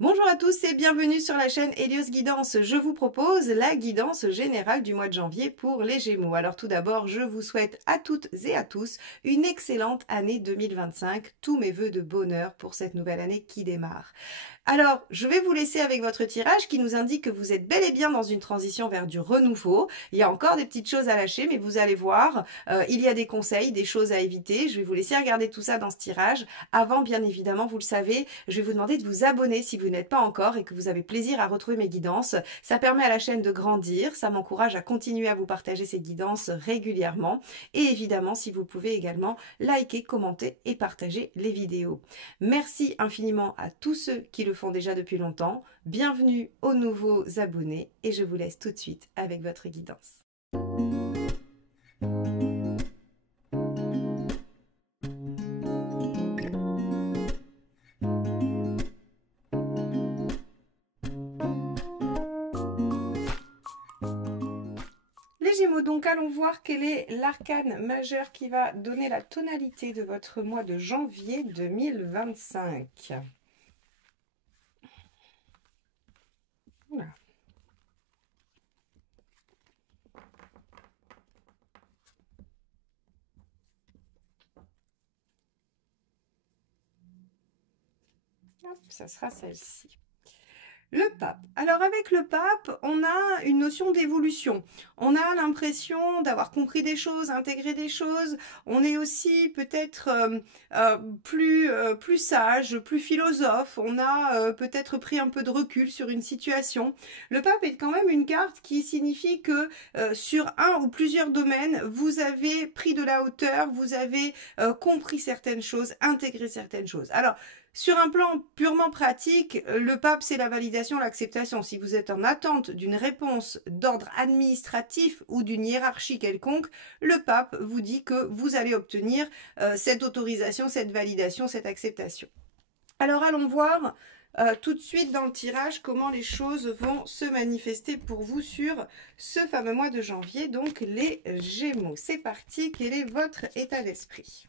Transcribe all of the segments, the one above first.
Bonjour à tous et bienvenue sur la chaîne Hélios Guidance. Je vous propose la guidance générale du mois de janvier pour les Gémeaux. Alors tout d'abord, je vous souhaite à toutes et à tous une excellente année 2025. Tous mes vœux de bonheur pour cette nouvelle année qui démarre. Alors, je vais vous laisser avec votre tirage qui nous indique que vous êtes bel et bien dans une transition vers du renouveau. Il y a encore des petites choses à lâcher, mais vous allez voir, il y a des conseils, des choses à éviter. Je vais vous laisser regarder tout ça dans ce tirage. Avant, bien évidemment, vous le savez, je vais vous demander de vous abonner si vous n'êtes pas encore et que vous avez plaisir à retrouver mes guidances. Ça permet à la chaîne de grandir, ça m'encourage à continuer à vous partager ces guidances régulièrement. Et évidemment, si vous pouvez également liker, commenter et partager les vidéos. Merci infiniment à tous ceux qui le font déjà depuis longtemps. Bienvenue aux nouveaux abonnés et je vous laisse tout de suite avec votre guidance. Les Gémeaux, donc allons voir quel est l'arcane majeur qui va donner la tonalité de votre mois de janvier 2025. Oula. Hop, ça sera celle-ci. Le pape. Alors avec le pape, on a une notion d'évolution. On a l'impression d'avoir compris des choses, intégré des choses. On est aussi peut-être plus sage, plus philosophe. On a peut-être pris un peu de recul sur une situation. Le pape est quand même une carte qui signifie que sur un ou plusieurs domaines, vous avez pris de la hauteur, vous avez compris certaines choses, intégré certaines choses. Alors, sur un plan purement pratique, le pape, c'est la validation, l'acceptation. Si vous êtes en attente d'une réponse d'ordre administratif ou d'une hiérarchie quelconque, le pape vous dit que vous allez obtenir cette autorisation, cette validation, cette acceptation. Alors allons voir tout de suite dans le tirage comment les choses vont se manifester pour vous sur ce fameux mois de janvier, donc les Gémeaux. C'est parti, quel est votre état d'esprit ?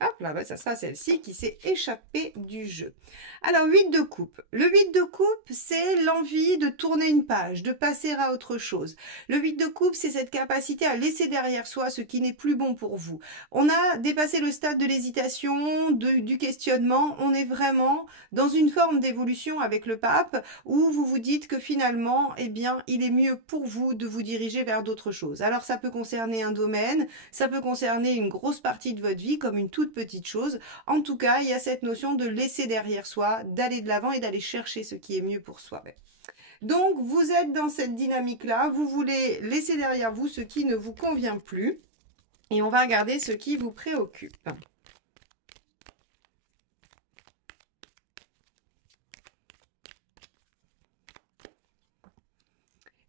Hop là, ça sera celle-ci qui s'est échappée du jeu. Alors, 8 de coupe. Le 8 de coupe, c'est l'envie de tourner une page, de passer à autre chose. Le 8 de coupe, c'est cette capacité à laisser derrière soi ce qui n'est plus bon pour vous. On a dépassé le stade de l'hésitation, du questionnement. On est vraiment dans une forme d'évolution avec le pape où vous vous dites que finalement, eh bien, il est mieux pour vous de vous diriger vers d'autres choses. Alors, ça peut concerner un domaine, ça peut concerner une grosse partie de votre vie comme une toute petite chose. En tout cas, il y a cette notion de laisser derrière soi, d'aller de l'avant et d'aller chercher ce qui est mieux pour soi. Donc, vous êtes dans cette dynamique-là, vous voulez laisser derrière vous ce qui ne vous convient plus et on va regarder ce qui vous préoccupe.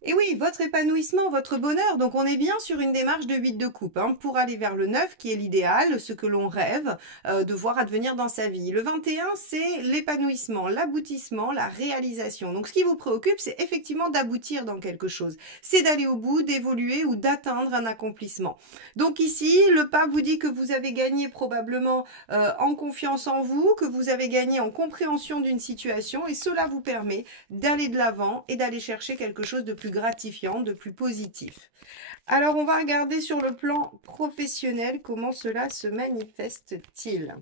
Et oui, votre épanouissement, votre bonheur, donc on est bien sur une démarche de 8 de coupe, pour aller vers le 9 qui est l'idéal, ce que l'on rêve de voir advenir dans sa vie. Le 21, c'est l'épanouissement, l'aboutissement, la réalisation. Donc ce qui vous préoccupe, c'est effectivement d'aboutir dans quelque chose. C'est d'aller au bout, d'évoluer ou d'atteindre un accomplissement. Donc ici, le pape vous dit que vous avez gagné probablement en confiance en vous, que vous avez gagné en compréhension d'une situation et cela vous permet d'aller de l'avant et d'aller chercher quelque chose de plus gratifiant, de plus positif. Alors, on va regarder sur le plan professionnel comment cela se manifeste-t-il.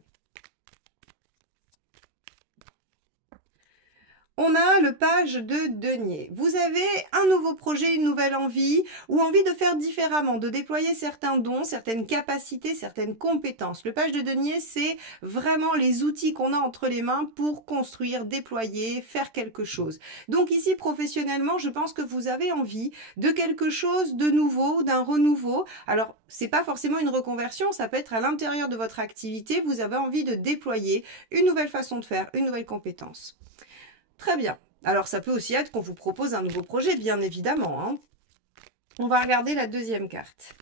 On a le page de denier. Vous avez un nouveau projet, une nouvelle envie ou envie de faire différemment, de déployer certains dons, certaines capacités, certaines compétences. Le page de denier, c'est vraiment les outils qu'on a entre les mains pour construire, déployer, faire quelque chose. Donc ici, professionnellement, je pense que vous avez envie de quelque chose de nouveau, d'un renouveau. Alors, c'est pas forcément une reconversion, ça peut être à l'intérieur de votre activité, vous avez envie de déployer une nouvelle façon de faire, une nouvelle compétence. Très bien. Alors, ça peut aussi être qu'on vous propose un nouveau projet, bien évidemment. On va regarder la deuxième carte.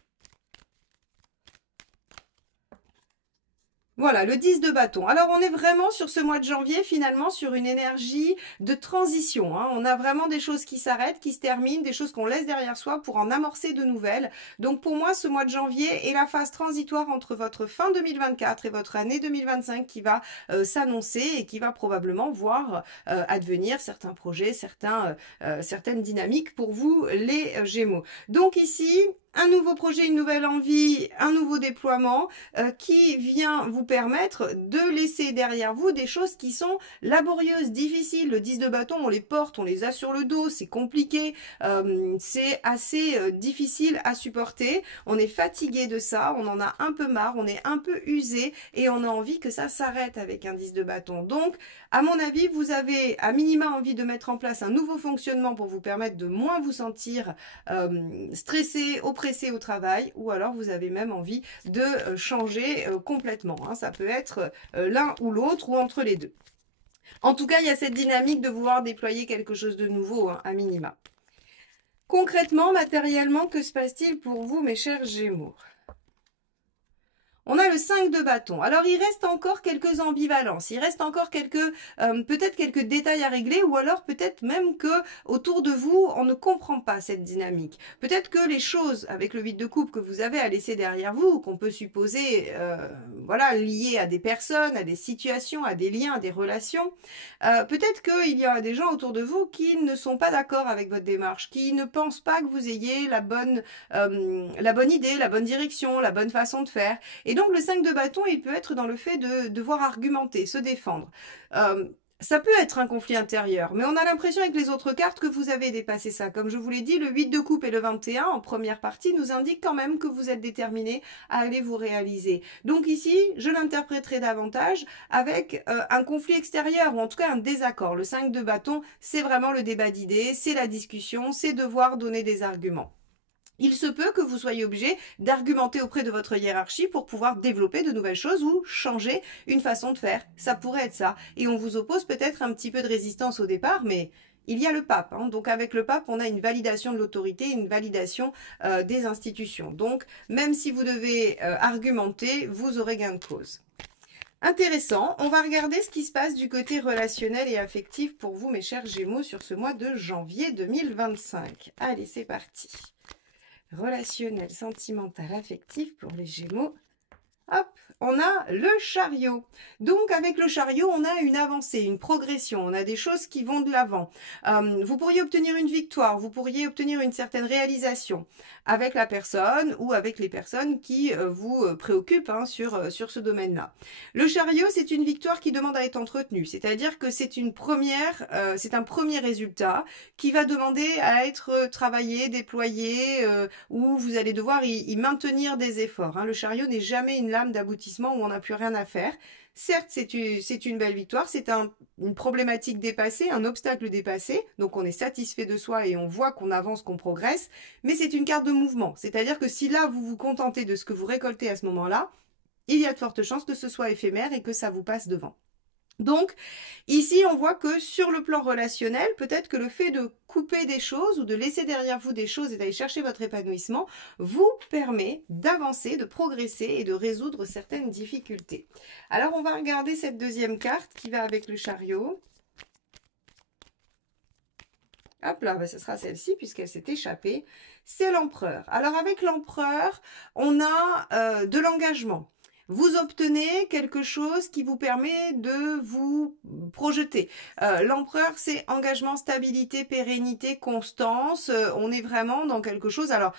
Voilà, le 10 de bâton. Alors, on est vraiment sur ce mois de janvier, finalement, sur une énergie de transition, hein. On a vraiment des choses qui s'arrêtent, qui se terminent, des choses qu'on laisse derrière soi pour en amorcer de nouvelles. Donc, pour moi, ce mois de janvier est la phase transitoire entre votre fin 2024 et votre année 2025 qui va s'annoncer et qui va probablement voir advenir certains projets, certaines dynamiques pour vous, les Gémeaux. Donc ici, un nouveau projet, une nouvelle envie, un nouveau déploiement qui vient vous permettre de laisser derrière vous des choses qui sont laborieuses, difficiles. Le 10 de bâton, on les porte, on les a sur le dos, c'est compliqué, c'est assez difficile à supporter. On est fatigué de ça, on en a un peu marre, on est un peu usé et on a envie que ça s'arrête avec un 10 de bâton. Donc, à mon avis, vous avez à minima envie de mettre en place un nouveau fonctionnement pour vous permettre de moins vous sentir stressé, oppressé au travail, ou alors vous avez même envie de changer complètement, hein. Ça peut être l'un ou l'autre ou entre les deux. En tout cas, il y a cette dynamique de vouloir déployer quelque chose de nouveau, hein, à minima. Concrètement, matériellement, que se passe-t-il pour vous, mes chers Gémeaux? On a le 5 de bâton. Alors, il reste encore quelques ambivalences. Il reste encore peut-être quelques détails à régler ou alors peut-être même que autour de vous, on ne comprend pas cette dynamique. Peut-être que les choses avec le 8 de coupe que vous avez à laisser derrière vous, qu'on peut supposer, voilà, liées à des personnes, à des situations, à des liens, à des relations, peut-être qu'il y a des gens autour de vous qui ne sont pas d'accord avec votre démarche, qui ne pensent pas que vous ayez la bonne idée, la bonne direction, la bonne façon de faire. Et donc le 5 de bâton, il peut être dans le fait de devoir argumenter, se défendre. Ça peut être un conflit intérieur, mais on a l'impression avec les autres cartes que vous avez dépassé ça. Comme je vous l'ai dit, le 8 de coupe et le 21 en première partie nous indiquent quand même que vous êtes déterminé à aller vous réaliser. Donc ici, je l'interpréterai davantage avec un conflit extérieur ou en tout cas un désaccord. Le 5 de bâton, c'est vraiment le débat d'idées, c'est la discussion, c'est devoir donner des arguments. Il se peut que vous soyez obligé d'argumenter auprès de votre hiérarchie pour pouvoir développer de nouvelles choses ou changer une façon de faire. Ça pourrait être ça. Et on vous oppose peut-être un petit peu de résistance au départ, mais il y a le pape, hein. Donc avec le pape, on a une validation de l'autorité, une validation des institutions. Donc même si vous devez argumenter, vous aurez gain de cause. Intéressant, on va regarder ce qui se passe du côté relationnel et affectif pour vous, mes chers Gémeaux, sur ce mois de janvier 2025. Allez, c'est parti. Relationnel, sentimental, affectif pour les Gémeaux. Hop, on a le chariot. Donc avec le chariot, on a une avancée, une progression, on a des choses qui vont de l'avant. Vous pourriez obtenir une victoire, vous pourriez obtenir une certaine réalisation avec la personne ou avec les personnes qui vous préoccupent, hein, sur ce domaine-là. Le chariot, c'est une victoire qui demande à être entretenue, c'est-à-dire que c'est c'est un premier résultat qui va demander à être travaillé, déployé, où vous allez devoir y maintenir des efforts, hein. Le chariot n'est jamais une lame d'aboutissement où on n'a plus rien à faire. Certes, c'est une belle victoire, c'est une problématique dépassée, un obstacle dépassé, donc on est satisfait de soi et on voit qu'on avance, qu'on progresse, mais c'est une carte de mouvement, c'est-à-dire que si là vous vous contentez de ce que vous récoltez à ce moment-là, il y a de fortes chances que ce soit éphémère et que ça vous passe devant. Donc, ici, on voit que sur le plan relationnel, peut-être que le fait de couper des choses ou de laisser derrière vous des choses et d'aller chercher votre épanouissement vous permet d'avancer, de progresser et de résoudre certaines difficultés. Alors, on va regarder cette deuxième carte qui va avec le chariot. Hop là, ben, ce sera celle-ci puisqu'elle s'est échappée. C'est l'empereur. Alors, avec l'empereur, on a de l'engagement. Vous obtenez quelque chose qui vous permet de vous projeter. L'empereur, c'est engagement, stabilité, pérennité, constance. On est vraiment dans quelque chose. Alors,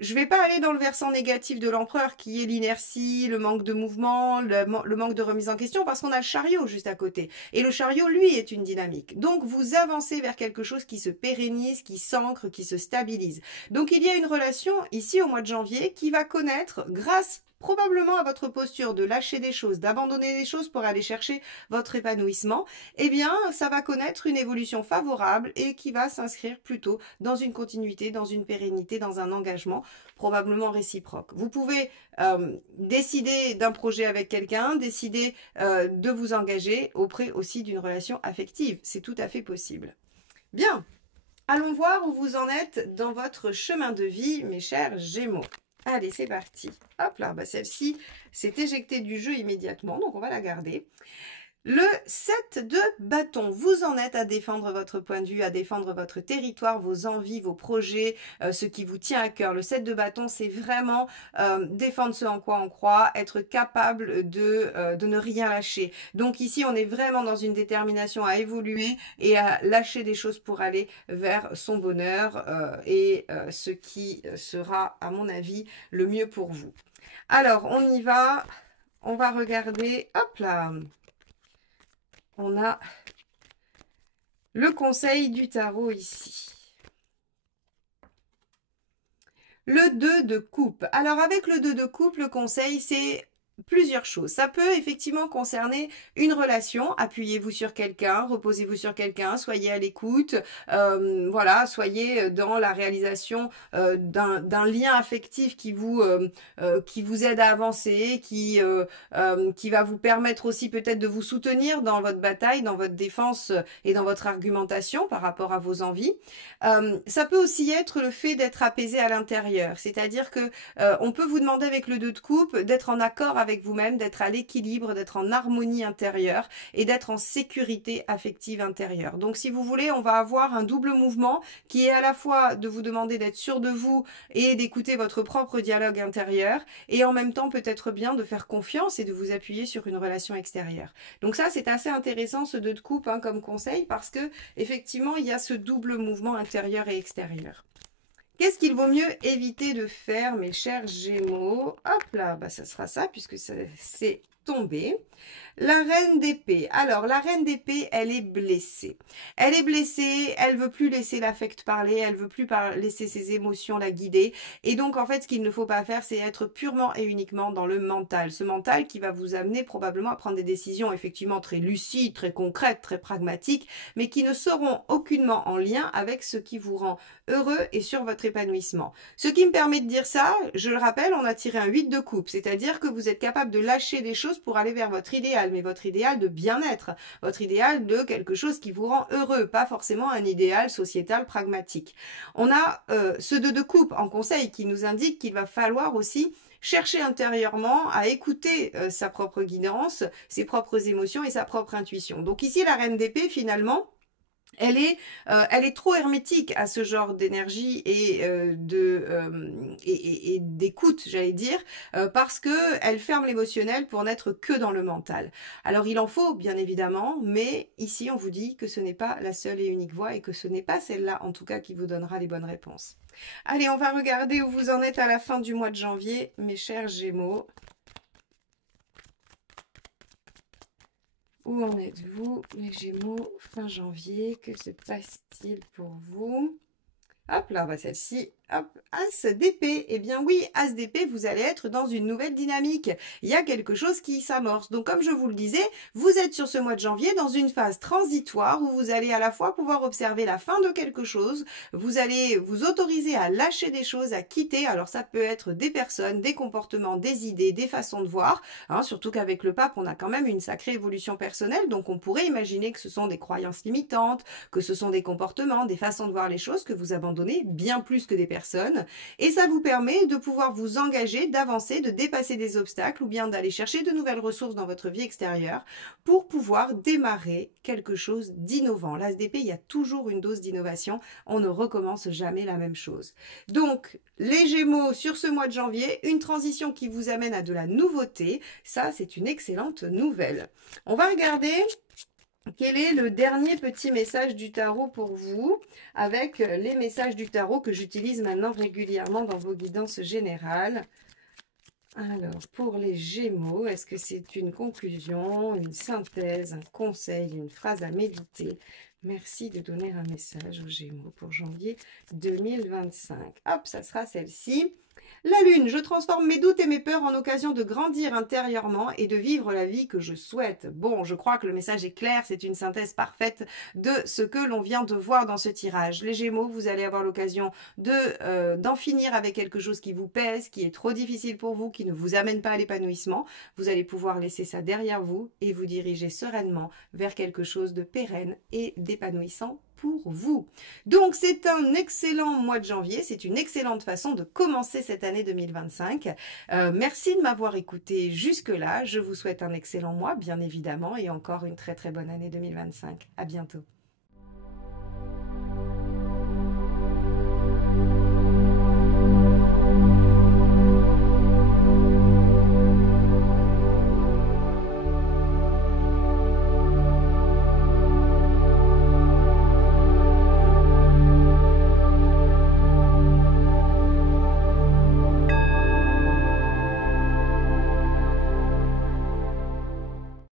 je ne vais pas aller dans le versant négatif de l'empereur qui est l'inertie, le manque de mouvement, le manque de remise en question parce qu'on a le chariot juste à côté. Et le chariot, lui, est une dynamique. Donc, vous avancez vers quelque chose qui se pérennise, qui s'ancre, qui se stabilise. Donc, il y a une relation ici au mois de janvier qui va connaître, grâce probablement à votre posture de lâcher des choses, d'abandonner des choses pour aller chercher votre épanouissement, eh bien, ça va connaître une évolution favorable et qui va s'inscrire plutôt dans une continuité, dans une pérennité, dans un engagement probablement réciproque. Vous pouvez décider d'un projet avec quelqu'un, décider de vous engager auprès aussi d'une relation affective. C'est tout à fait possible. Bien, allons voir où vous en êtes dans votre chemin de vie, mes chers Gémeaux. Allez, c'est parti. Hop là, bah celle-ci s'est éjectée du jeu immédiatement, donc on va la garder. Le 7 de bâton, vous en êtes à défendre votre point de vue, à défendre votre territoire, vos envies, vos projets, ce qui vous tient à cœur. Le 7 de bâton, c'est vraiment défendre ce en quoi on croit, être capable de ne rien lâcher. Donc ici, on est vraiment dans une détermination à évoluer et à lâcher des choses pour aller vers son bonheur et ce qui sera, à mon avis, le mieux pour vous. Alors, on y va. On va regarder. Hop là. On a le conseil du tarot ici. Le 2 de coupe. Alors avec le 2 de coupe, le conseil, c'est plusieurs choses. Ça peut effectivement concerner une relation. Appuyez-vous sur quelqu'un, reposez-vous sur quelqu'un, soyez à l'écoute. Voilà, soyez dans la réalisation d'un lien affectif qui vous aide à avancer, qui va vous permettre aussi peut-être de vous soutenir dans votre bataille, dans votre défense et dans votre argumentation par rapport à vos envies. Ça peut aussi être le fait d'être apaisé à l'intérieur, c'est-à-dire que on peut vous demander avec le 2 de coupe d'être en accord avec vous-même, d'être à l'équilibre, d'être en harmonie intérieure et d'être en sécurité affective intérieure. Donc si vous voulez, on va avoir un double mouvement qui est à la fois de vous demander d'être sûr de vous et d'écouter votre propre dialogue intérieur et en même temps peut-être bien de faire confiance et de vous appuyer sur une relation extérieure. Donc ça c'est assez intéressant ce 2 de coupe hein, comme conseil parce que effectivement il y a ce double mouvement intérieur et extérieur. Qu'est-ce qu'il vaut mieux éviter de faire, mes chers Gémeaux? Hop là, bah ça sera ça, puisque c'est tombé. La reine d'épée. Alors, la reine d'épée, elle est blessée. Elle est blessée, elle veut plus laisser l'affect parler, elle veut plus laisser ses émotions la guider. Et donc, en fait, ce qu'il ne faut pas faire, c'est être purement et uniquement dans le mental. Ce mental qui va vous amener probablement à prendre des décisions effectivement très lucides, très concrètes, très pragmatiques, mais qui ne seront aucunement en lien avec ce qui vous rend heureux et sur votre épanouissement. Ce qui me permet de dire ça, je le rappelle, on a tiré un 8 de coupe, c'est-à-dire que vous êtes capable de lâcher des choses pour aller vers votre idéal, mais votre idéal de bien-être, votre idéal de quelque chose qui vous rend heureux, pas forcément un idéal sociétal pragmatique. On a ce 2 de coupe en conseil qui nous indique qu'il va falloir aussi chercher intérieurement à écouter sa propre guidance, ses propres émotions et sa propre intuition. Donc ici, la reine d'épée, finalement, elle est trop hermétique à ce genre d'énergie et d'écoute, j'allais dire, parce que elle ferme l'émotionnel pour n'être que dans le mental. Alors il en faut bien évidemment, mais ici on vous dit que ce n'est pas la seule et unique voie et que ce n'est pas celle-là en tout cas qui vous donnera les bonnes réponses. Allez, on va regarder où vous en êtes à la fin du mois de janvier, mes chers Gémeaux. Où en êtes-vous, les Gémeaux, fin janvier? Que se passe-t-il pour vous? Hop là, bah celle-ci, hop, As d'épée. Eh bien oui, As d'épée, vous allez être dans une nouvelle dynamique. Il y a quelque chose qui s'amorce. Donc comme je vous le disais, vous êtes sur ce mois de janvier dans une phase transitoire où vous allez à la fois pouvoir observer la fin de quelque chose, vous allez vous autoriser à lâcher des choses, à quitter. Alors ça peut être des personnes, des comportements, des idées, des façons de voir. Hein, surtout qu'avec le pape, on a quand même une sacrée évolution personnelle. Donc on pourrait imaginer que ce sont des croyances limitantes, que ce sont des comportements, des façons de voir les choses que vous abandonnez bien plus que des personnes, et ça vous permet de pouvoir vous engager, d'avancer, de dépasser des obstacles ou bien d'aller chercher de nouvelles ressources dans votre vie extérieure pour pouvoir démarrer quelque chose d'innovant. L'ASDP, il y a toujours une dose d'innovation, on ne recommence jamais la même chose. Donc, les Gémeaux, sur ce mois de janvier, une transition qui vous amène à de la nouveauté, ça c'est une excellente nouvelle. On va regarder quel est le dernier petit message du tarot pour vous, avec les messages du tarot que j'utilise maintenant régulièrement dans vos guidances générales. Alors, pour les Gémeaux, est-ce que c'est une conclusion, une synthèse, un conseil, une phrase à méditer? Merci de donner un message aux Gémeaux pour janvier 2025. Hop, ça sera celle-ci. La Lune, je transforme mes doutes et mes peurs en occasion de grandir intérieurement et de vivre la vie que je souhaite. Bon, je crois que le message est clair, c'est une synthèse parfaite de ce que l'on vient de voir dans ce tirage. Les Gémeaux, vous allez avoir l'occasion d'en finir avec quelque chose qui vous pèse, qui est trop difficile pour vous, qui ne vous amène pas à l'épanouissement. Vous allez pouvoir laisser ça derrière vous et vous diriger sereinement vers quelque chose de pérenne et d'épanouissant pour vous. Donc c'est un excellent mois de janvier, c'est une excellente façon de commencer cette année 2025. Merci de m'avoir écouté jusque-là, je vous souhaite un excellent mois bien évidemment et encore une très très bonne année 2025. À bientôt.